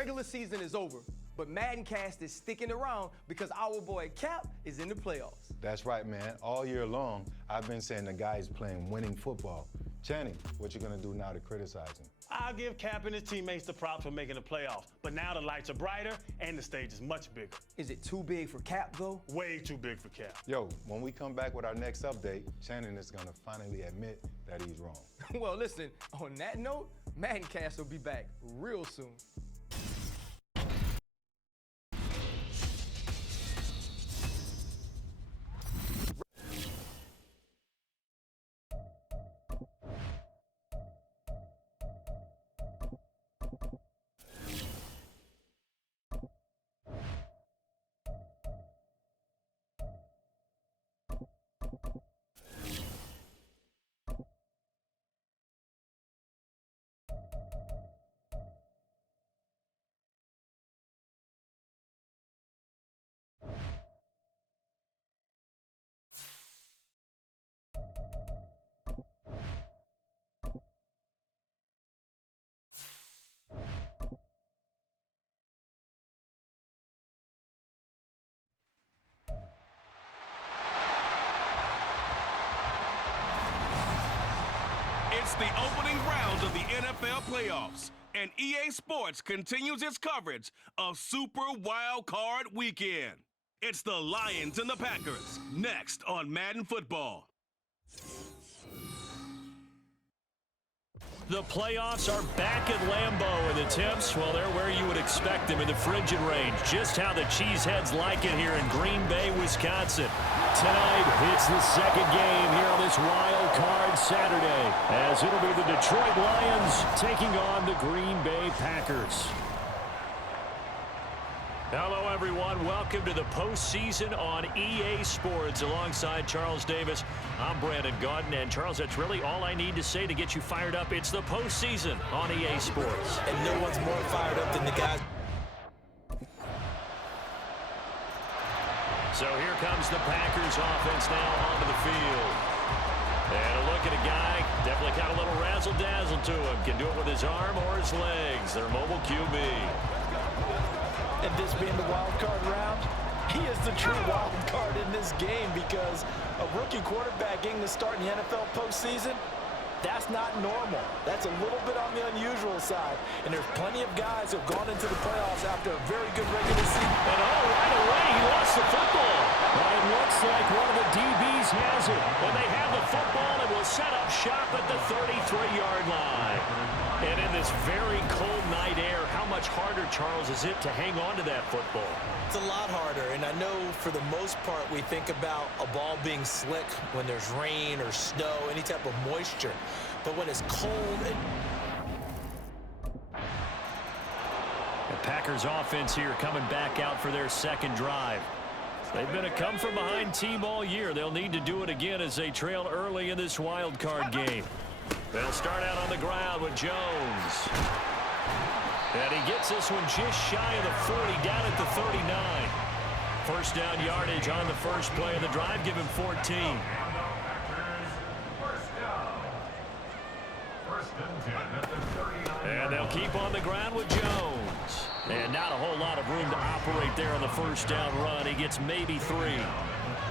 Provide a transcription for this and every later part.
regular season is over, but MaddenCast is sticking around because our boy Cap is in the playoffs. That's right, man. All year long, I've been saying the guy is playing winning football. Channing, what you gonna do now to criticize him? I'll give Cap and his teammates the props for making the playoffs, but now the lights are brighter and the stage is much bigger. Is it too big for Cap, though? Way too big for Cap. Yo, when we come back with our next update, Channing is gonna finally admit that he's wrong. Well, listen, on that note, MaddenCast will be back real soon. It's the opening round of the NFL playoffs, and EA Sports continues its coverage of Super Wild Card Weekend. It's the Lions and the Packers, next on Madden Football. The playoffs are back at Lambeau, and the temps, well, they're where you would expect them in the frigid range. Just how the Cheeseheads like it here in Green Bay, Wisconsin. Tonight, it's the second game here on this Wild Card Saturday, as it'll be the Detroit Lions taking on the Green Bay Packers. Hello, everyone. Welcome to the postseason on EA Sports. Alongside Charles Davis, I'm Brandon Gaudin. And, Charles, that's really all I need to say to get you fired up. It's the postseason on EA Sports. And no one's more fired up than the guys. So here comes the Packers offense now onto the field. And a look at a guy, definitely got a little razzle-dazzle to him. Can do it with his arm or his legs. Their mobile QB. And this being the wild card round, he is the true wild card in this game because a rookie quarterback getting the start in the NFL postseason, that's not normal. That's a little bit on the unusual side. And there's plenty of guys who have gone into the playoffs after a very good regular season. And right away, he lost the football. But it looks like one of the DBs has it. And they have the football and will set up shop at the 33-yard line. And in this very cold night air, how much harder, Charles, is it to hang on to that football? It's a lot harder, and I know for the most part we think about a ball being slick when there's rain or snow, any type of moisture. But when it's cold and... The Packers offense here coming back out for their second drive. They've been a come-from-behind team all year. They'll need to do it again as they trail early in this wild card game. They'll start out on the ground with Jones. And he gets this one just shy of the 40, down at the 39. First down yardage on the first play of the drive, give him 14. And they'll keep on the ground with Jones. And not a whole lot of room to operate there on the first down run. He gets maybe 3.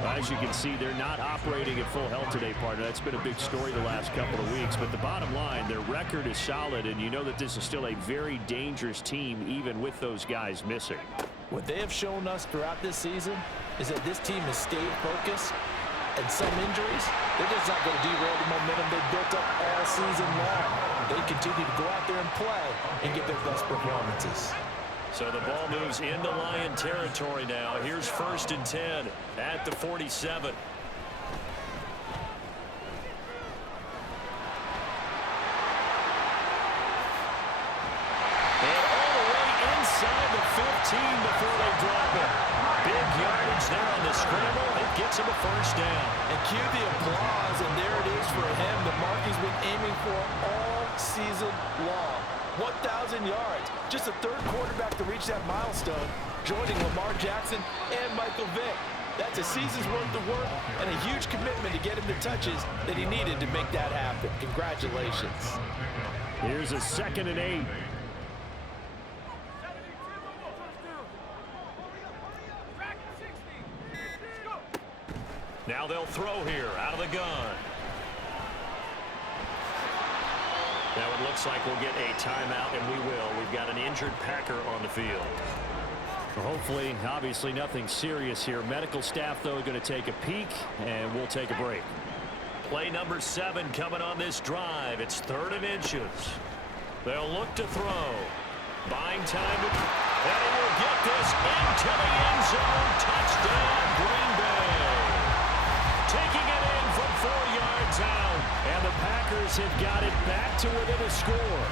As you can see, they're not operating at full health today, partner. That's been a big story the last couple of weeks. But the bottom line, their record is solid, and you know that this is still a very dangerous team, even with those guys missing. What they have shown us throughout this season is that this team has stayed focused, and some injuries, they're just not going to derail the momentum they built up all season long. They continue to go out there and play and give their best performances. So the ball moves into Lion territory now. Here's 1st and 10 at the 47. And all the way inside the 15 before they drop it. Big yardage there on the scramble. It gets him a first down. And cue the applause, and there it is for him. The mark he's been aiming for all season long. 1,000 yards. Just the third quarterback to reach that milestone, joining Lamar Jackson and Michael Vick. That's a season's worth of work and a huge commitment to get him the touches that he needed to make that happen. Congratulations. Here's a 2nd and 8. throw here out of the gun. Now it looks like we'll get a timeout, and we will. We've got an injured Packer on the field. Hopefully, obviously nothing serious here. Medical staff, though, going to take a peek, and we'll take a break. Play number 7 coming on this drive. It's 3rd and inches. They'll look to throw. Buying time, and he will get this into the end zone. Touchdown, Green Bay. Taking it in from 4 yards out, and the Packers have got it back to within a score.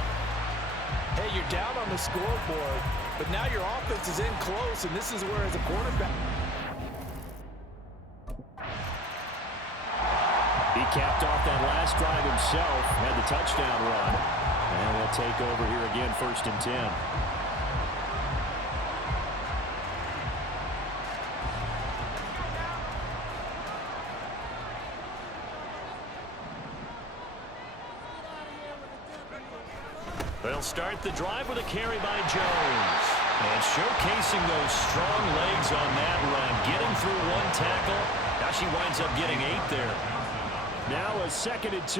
Hey, you're down on the scoreboard, but now your offense is in close, and this is where, as a quarterback, he capped off that last drive himself, had the touchdown run, and they'll take over here again, 1st and 10. They'll start the drive with a carry by Jones. And showcasing those strong legs on that run. Getting through 1 tackle. Now she winds up getting 8 there. Now a 2nd and 2.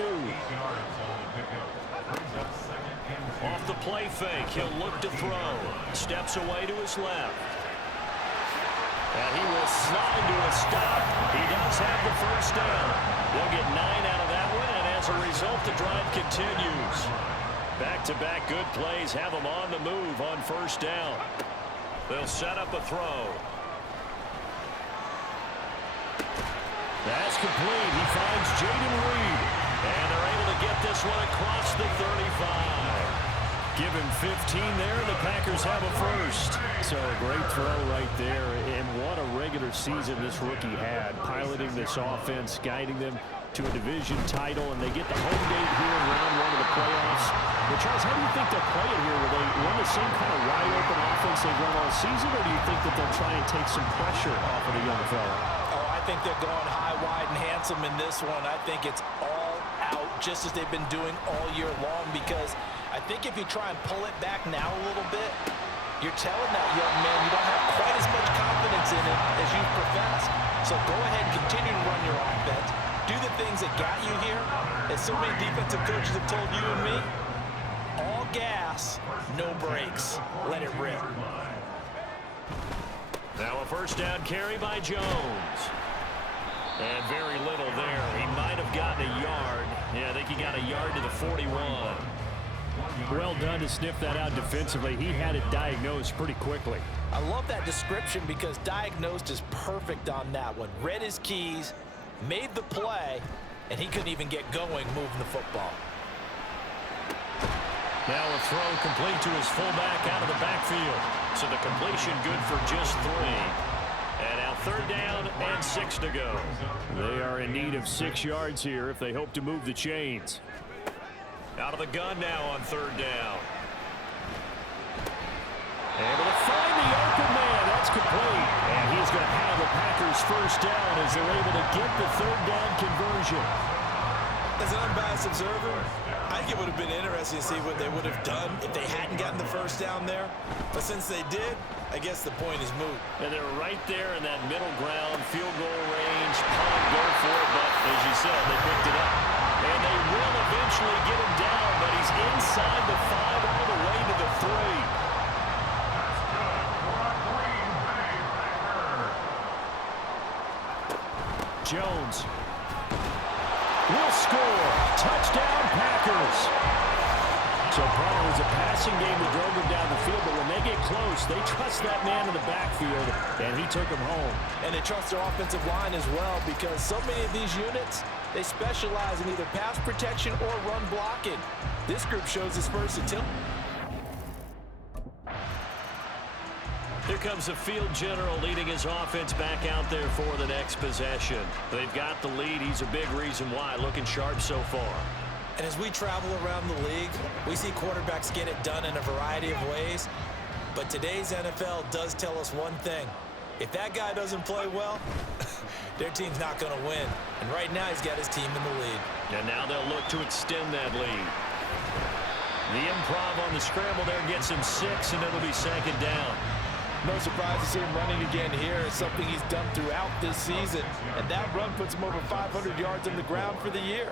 Off the play fake. He'll look to throw. Steps away to his left. And he will slide to a stop. He does have the 1st down. They'll get 9 out of that one. And as a result, the drive continues. Back-to-back good plays have them on the move on 1st down. They'll set up a throw. That's complete. He finds Jaden Reed. And they're able to get this one across the 35. Give him 15 there, and the Packers have a 1st. So a great throw right there. And what a regular season this rookie had. Piloting this offense, guiding them to a division title, and they get the home date here in round 1 of the playoffs. But Charles, how do you think they'll play it here? Will they run the same kind of wide-open offense they've run all season, or do you think that they'll try and take some pressure off of the young fella? oh, I think they're going high, wide, and handsome in this one. I think it's all out, just as they've been doing all year long, because I think if you try and pull it back now a little bit, you're telling that young man you don't have quite as much confidence in it as you've professed. So go ahead and continue to run your offense. Do the things that got you here. As so many defensive coaches have told you and me, all gas, no brakes. Let it rip. Now a 1st down carry by Jones. And very little there. He might have gotten a yard. Yeah, I think he got a yard to the 41. Well done to sniff that out defensively. He had it diagnosed pretty quickly. I love that description because diagnosed is perfect on that one. Read his keys, made the play, and he couldn't even get going moving the football. Now a throw complete to his fullback out of the backfield. So the completion good for just 3. And now 3rd down and 6 to go. They are in need of 6 yards here if they hope to move the chains. Out of the gun now on 3rd down. Able to find the open man. That's complete. And he's going to have the Packers 1st down as they're able to get the 3rd down conversion. As an unbiased observer, I think it would have been interesting to see what they would have done if they hadn't gotten the 1st down there. But since they did, I guess the point is moot. And they're right there in that middle ground, field goal range, punt, go for it. But as you said, they picked it up. And they will eventually get him down, but he's inside the 5 all the way to the 3. Jones will score. Touchdown, Packers. So part of it was a passing game that drove them down the field, but when they get close, they trust that man in the backfield, and he took him home. And they trust their offensive line as well, because so many of these units, they specialize in either pass protection or run blocking. This group shows its versatility. Here comes the field general leading his offense back out there for the next possession. They've got the lead. He's a big reason why. Looking sharp so far. And as we travel around the league, we see quarterbacks get it done in a variety of ways. But today's NFL does tell us one thing. If that guy doesn't play well, their team's not going to win. And right now, he's got his team in the lead. And now they'll look to extend that lead. The improv on the scramble there gets him 6, and it'll be 2nd down. No surprise to see him running again here. It's something he's done throughout this season. And that run puts him over 500 yards on the ground for the year.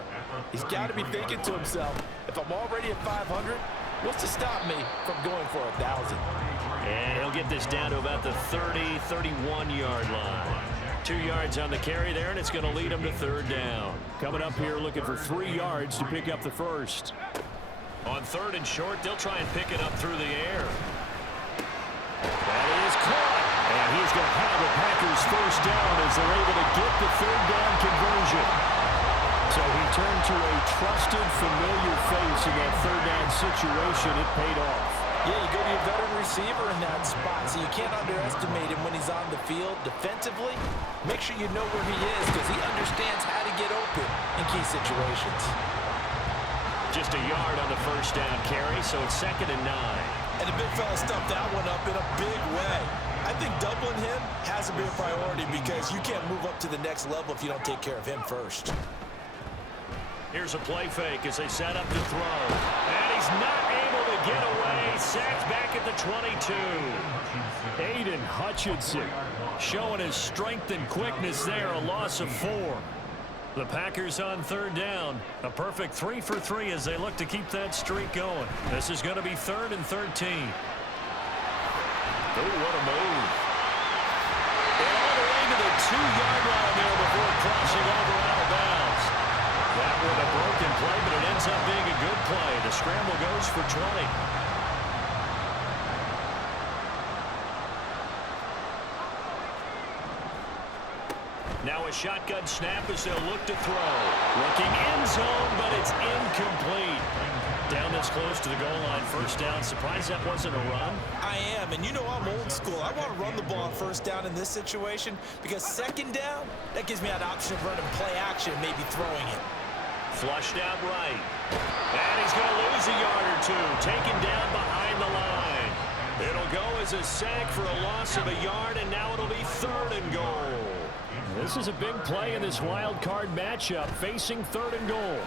He's got to be thinking to himself, if I'm already at 500, what's to stop me from going for 1,000? And he'll get this down to about the 30, 31-yard line. 2 yards on the carry there, and it's going to lead him to third down. Coming up here looking for 3 yards to pick up the first. On third and short, they'll try and pick it up through the air. That is caught. And he's going to have the Packers first down as they're able to get the third down conversion. So he turned to a trusted, familiar face in that third down situation. It paid off. Yeah, you go to your veteran receiver in that spot, so you can't underestimate him when he's on the field defensively. Make sure you know where he is because he understands how to get open in key situations. Just a yard on the first down carry, so it's 2nd and 9. And the big fella stuffed that one up in a big way. I think doubling him has to be a priority because you can't move up to the next level if you don't take care of him first. Here's a play fake as they set up to throw. And he's not able to get away. Sacked back at the 22. Aiden Hutchinson showing his strength and quickness there. A loss of 4. The Packers on third down. A perfect 3 for 3 as they look to keep that streak going. This is going to be 3rd and 13. Oh, what a move. And all the way to the 2-yard line there before crossing over out of bounds. That was a broken play, but it ends up being a good play. The scramble goes for 20. Now a shotgun snap as they'll look to throw. Looking end zone, but it's incomplete. Down this close to the goal line, first down. Surprised that wasn't a run? I am, and you know I'm old school. I want to run the ball on first down in this situation because second down, that gives me an option of running play action, maybe throwing it. Flushed out right. And he's going to lose a yard or two. Taken down behind the line. It'll go as a sack for a loss of a yard, and now it'll be 3rd and goal. This is a big play in this wild card matchup, facing 3rd and goal.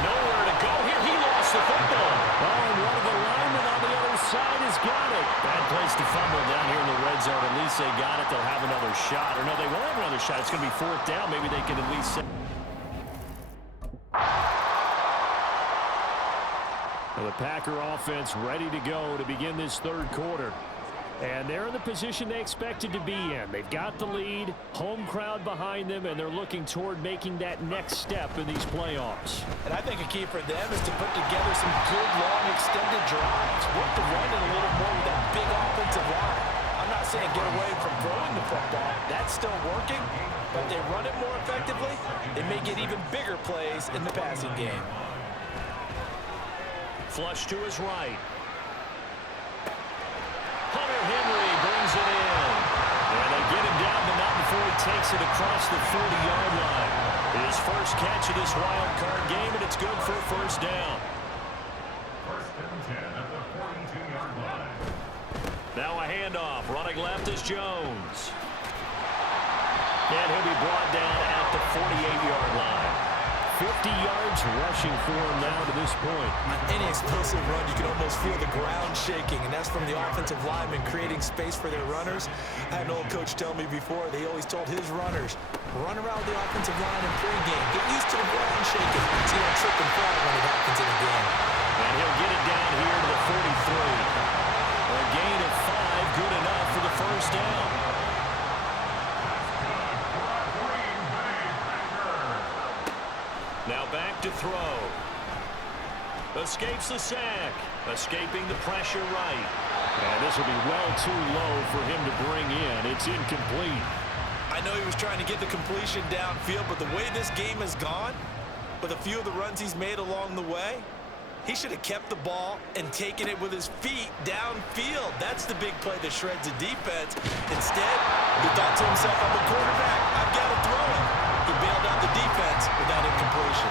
Nowhere to go here. He lost the football. Oh, and one of the linemen on the other side has got it. Bad place to fumble down here in the red zone. At least they got it. They'll have another shot. Or no, they won't have another shot. It's going to be 4th down. Maybe they can at least... The Packer offense ready to go to begin this third quarter. And they're in the position they expected to be in. They've got the lead, home crowd behind them, and they're looking toward making that next step in these playoffs. And I think a key for them is to put together some good, long, extended drives. Work the run in a little more with that big offensive line. I'm not saying get away from throwing the football. That's still working. But if they run it more effectively, they may get even bigger plays in the passing game. Flush to his right. Hunter Henry brings it in. And they get him down, but not before he takes it across the 40-yard line. His first catch of this wild card game, and it's good for a first down. 1st and 10 at the 42-yard line. Now a handoff. Running left is Jones. And he'll be brought down at the 48-yard line. 50 yards rushing for him now to this point. On any explosive run, you can almost feel the ground shaking, and that's from the offensive linemen creating space for their runners. I had an old coach tell me before, they always told his runners, run around the offensive line in pregame. Get used to the ground shaking. So you don't trip and fall when it happens in a game. And he'll get it down here to the 43. A gain of 5, good enough for the first down. Now back to throw. Escapes the sack. Escaping the pressure right. And this will be well too low for him to bring in. It's incomplete. I know he was trying to get the completion downfield, but the way this game has gone, with a few of the runs he's made along the way, he should have kept the ball and taken it with his feet downfield. That's the big play that shreds the defense. Instead, he thought to himself, I'm a quarterback. I've got to throw it. He bailed out the defense with that incompletion.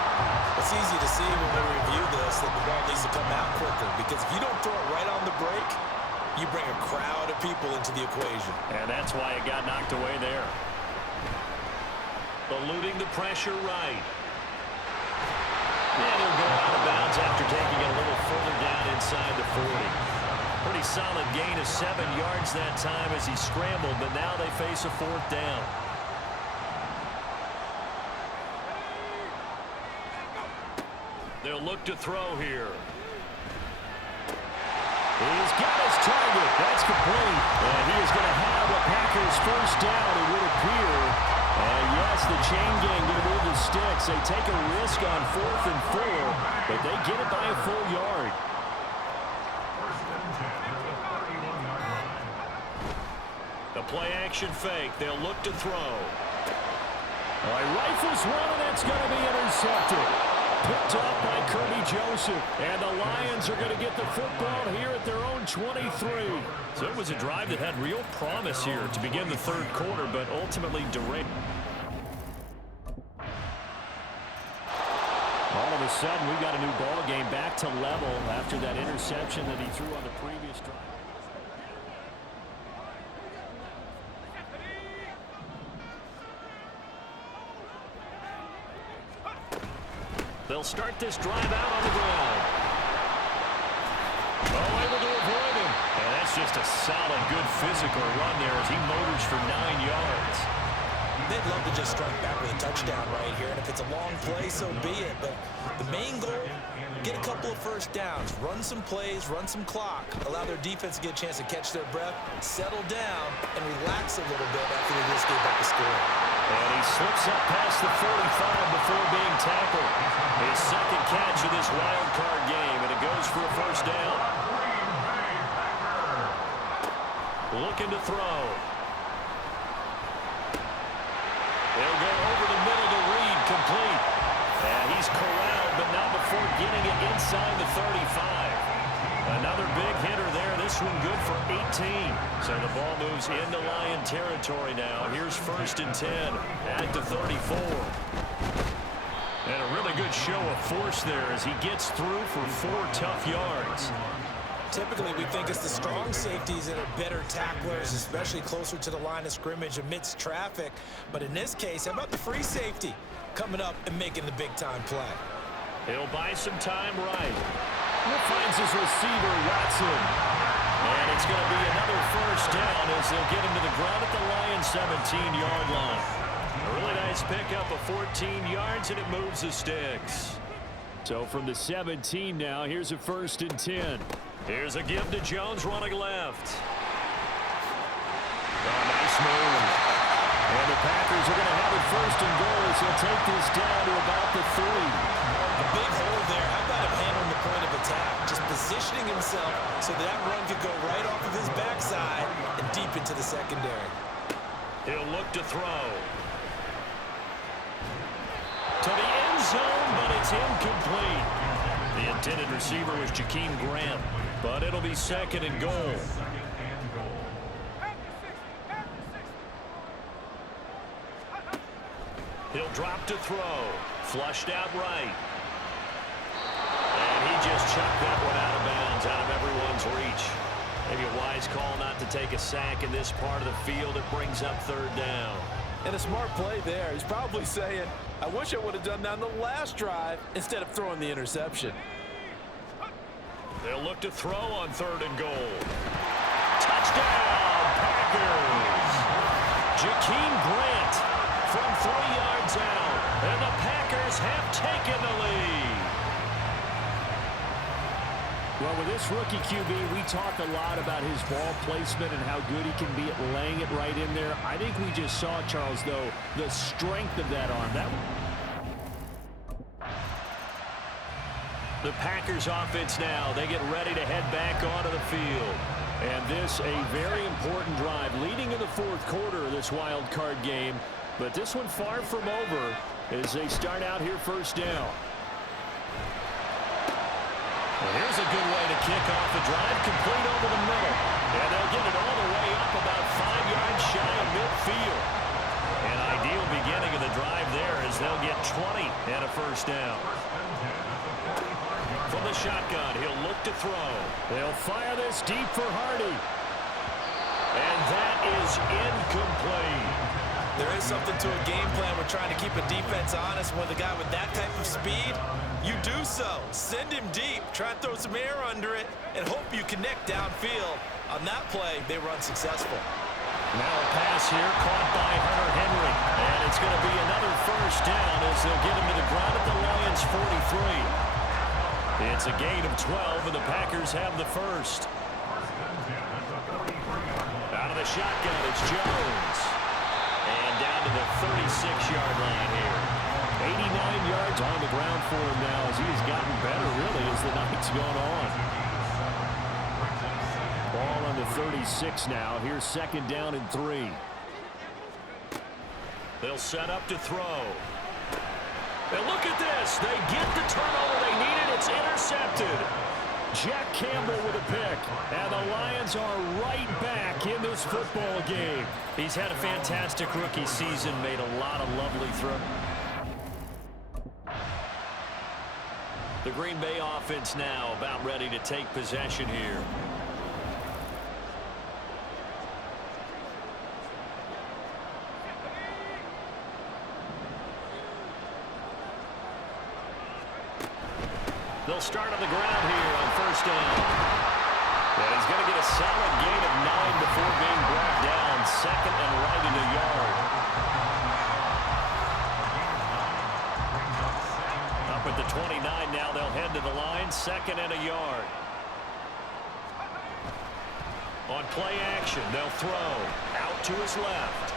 It's easy to see when we review this that the ball needs to come out quicker because if you don't throw it right on the break, you bring a crowd of people into the equation. And that's why it got knocked away there. Eluding the pressure right. And he'll go out of bounds after taking it a little further down inside the 40. Pretty solid gain of 7 yards that time as he scrambled, but now they face a 4th down. They'll look to throw here. He's got his target. That's complete. And he is going to have the Packers' 1st down, it would appear. And yes, the chain gang going to move the sticks. They take a risk on 4th and 4, but they get it by a full yard. The play-action fake. They'll look to throw. All right, rifles one, and that's going to be intercepted. Picked off by Kirby Joseph. And the Lions are going to get the football here at their own 23. So it was a drive that had real promise here to begin the 3rd quarter, but ultimately derailed. All of a sudden, we've got a new ball game back to level after that interception that he threw on the previous drive. They'll start this drive out on the ground. Oh, able to avoid him. And that's just a solid, good physical run there as he motors for 9 yards. They'd love to just strike back with a touchdown right here, and if it's a long play, so be it. But the main goal, get a couple of 1st downs, run some plays, run some clock, allow their defense to get a chance to catch their breath, settle down, and relax a little bit after they just gave up the score. And he slips up past the 45 before being tackled. His 2nd catch of this wild card game, and it goes for a 1st down. Looking to throw. They'll go over the middle to Reed, complete. And he's corralled, but not before getting it inside the 35. Another big hitter there. This one good for 18. So the ball moves into Lion territory now. Here's 1st and 10 at the 34. And a really good show of force there as he gets through for 4 tough yards. Typically, we think it's the strong safeties that are better tacklers, especially closer to the line of scrimmage amidst traffic. But in this case, how about the free safety coming up and making the big-time play? He'll buy some time right. Finds his receiver, Watson. And it's going to be another 1st down as they'll get him to the ground at the Lions' 17-yard line. A really nice pickup of 14 yards, and it moves the sticks. So from the 17 now, here's a 1st and 10. Here's a give to Jones running left. Oh, nice move. And the Packers are going to have it 1st and goal as they'll take this down to about the 3. A big hole there. How about him handling the point of attack? Just positioning himself so that run could go right off of his backside and deep into the secondary. He'll look to throw. To the end zone, but it's incomplete. The intended receiver was Jakeem Grant, but it'll be 2nd and goal. He'll drop to throw. Flushed out right. And he just chucked that one out of bounds, out of everyone's reach. Maybe a wise call not to take a sack in this part of the field. It brings up 3rd down. And a smart play there. He's probably saying, I wish I would have done that on the last drive instead of throwing the interception. They'll look to throw on 3rd and goal. Touchdown, Packers! Jakeem Grant from 3 yards out, and the Packers have taken the lead. Well, with this rookie QB, we talk a lot about his ball placement and how good he can be at laying it right in there. I think we just saw, Charles, though, the strength of that arm. The Packers offense now, they get ready to head back onto the field. And this, a very important drive leading in the 4th quarter of this wild card game. But this one far from over as they start out here 1st down. Well, here's a good way to kick off the drive, complete over the middle. And they'll get it all the way up about 5 yards shy of midfield. An ideal beginning of the drive there as they'll get 20 and a 1st down. From the shotgun, he'll look to throw. They'll fire this deep for Hardy. And that is incomplete. There is something to a game plan. We're trying to keep a defense honest. With a guy with that type of speed, You do so. Send him deep. Try and throw some air under it and hope you connect downfield. On that play, they were unsuccessful. Now a pass here caught by Hunter Henry. And it's going to be another first down as they'll get him to the ground at the Lions' 43. It's a gain of 12, and the Packers have the first. Out of the shotgun, it's Jones. And down to the 36-yard line here. 89 yards on the ground for him now as he has gotten better, really, as the night's gone on. Ball on the 36 now. Here's second down and 3. They'll set up to throw. And look at this. They get the turnover they needed. It's intercepted. Jack Campbell with a pick. And the Lions are right back in this football game. He's had a fantastic rookie season, made a lot of lovely throws. The Green Bay offense now about ready to take possession here. They'll start on the ground here on first down. And he's going to get a solid gain of 9 before being brought down. Second and right in a yard. Up at the 29 now. They'll head to the line. Second and a yard. On play action, they'll throw. Out to his left.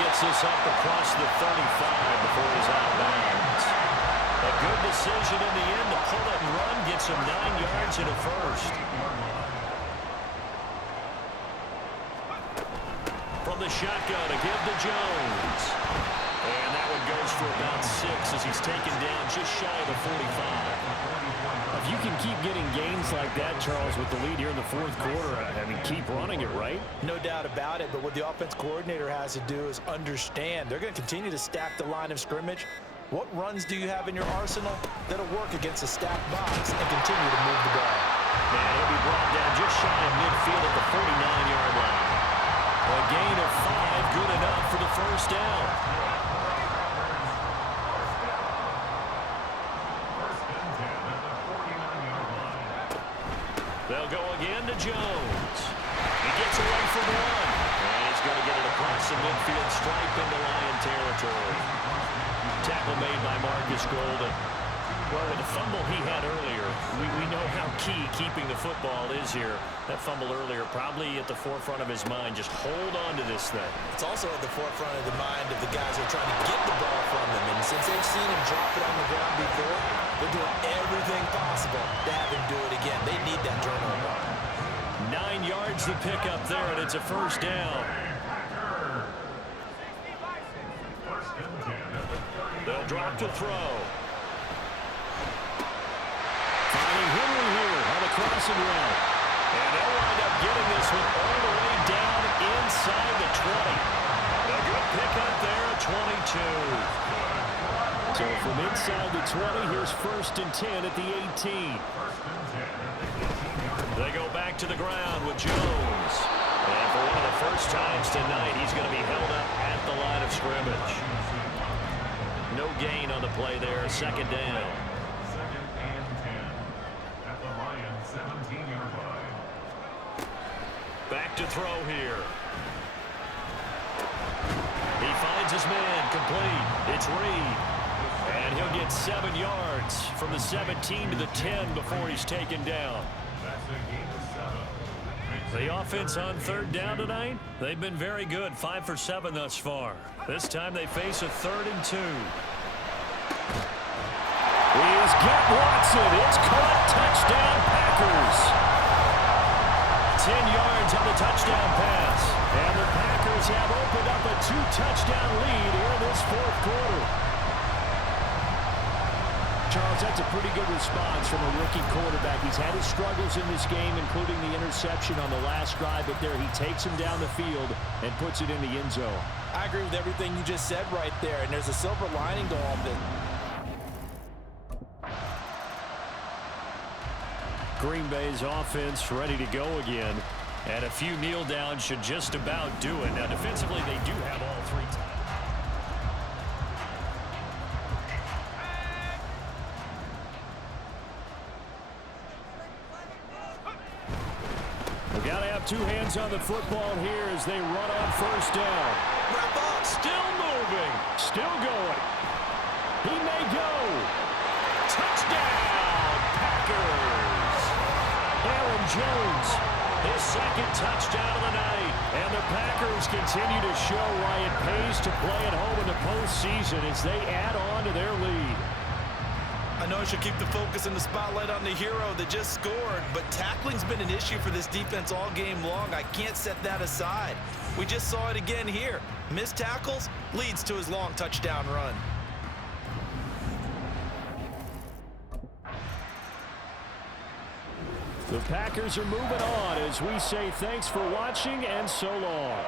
Gets this up across the 35 before he's out of bounds. A good decision in the end to pull it and run, gets him 9 yards and a first. From the shotgun, a give to Jones. And that one goes for about 6 as he's taken down just shy of the 45. If you can keep getting gains like that, Charles, with the lead here in the fourth quarter, I mean, keep running it, right? No doubt about it, but what the offense coordinator has to do is understand. They're going to continue to stack the line of scrimmage. What runs do you have in your arsenal that'll work against a stacked box and continue to move the ball? And he'll be brought down just shy of midfield at the 49-yard line. A gain of 5, good enough for the first down. They'll go again to Jones. He gets away from one. And he's going to get it across the midfield stripe into Lion territory. Tackle made by Marcus Golden. Well, with the fumble he had earlier, we know how key keeping the football is here. That fumble earlier probably at the forefront of his mind. Just hold on to this thing. It's also at the forefront of the mind of the guys who are trying to get the ball from him. And since they've seen him drop it on the ground before, they're doing everything possible to have him do it again. They need that turnover. 9 yards to pick up there, and it's a first down. They'll drop to throw. Finding Henry here on the crossing route. And they'll wind up getting this one all the way down inside the 20. A good pickup there at 22. So from inside the 20, here's first and 10 at the 18. They go back to the ground with Jones. And for one of the first times tonight, he's going to be held up at the line of scrimmage. No gain on the play there, second down. Second and 10 at the Lions 17-yard line. Back to throw here. He finds his man complete. It's Reed. And he'll get 7 yards from the 17 to the 10 before he's taken down. That's a gain of 7. The offense on third down tonight, they've been very good, 5 for 7 thus far. This time they face a 3rd and 2. Here's Get Watson. It's caught. Touchdown, Packers. 10 yards on the touchdown pass. And the Packers have opened up a 2-touchdown lead here in this fourth quarter. Charles, that's a pretty good response from a rookie quarterback. He's had his struggles in this game, including the interception on the last drive, but there he takes him down the field and puts it in the end zone. I agree with everything you just said right there, and there's a silver lining to all of it. Green Bay's offense ready to go again, and a few kneel downs should just about do it. Now, defensively, they do have all 3 times. Got to have two hands on the football here as they run on first down. Wrap up. Still moving. Still going. He may go. Touchdown, Packers. Aaron Jones, his second touchdown of the night. And the Packers continue to show why it pays to play at home in the postseason as they add on to their lead. I know I should keep the focus and the spotlight on the hero that just scored, but tackling's been an issue for this defense all game long. I can't set that aside. We just saw it again here. Missed tackles leads to his long touchdown run. The Packers are moving on as we say thanks for watching and so long.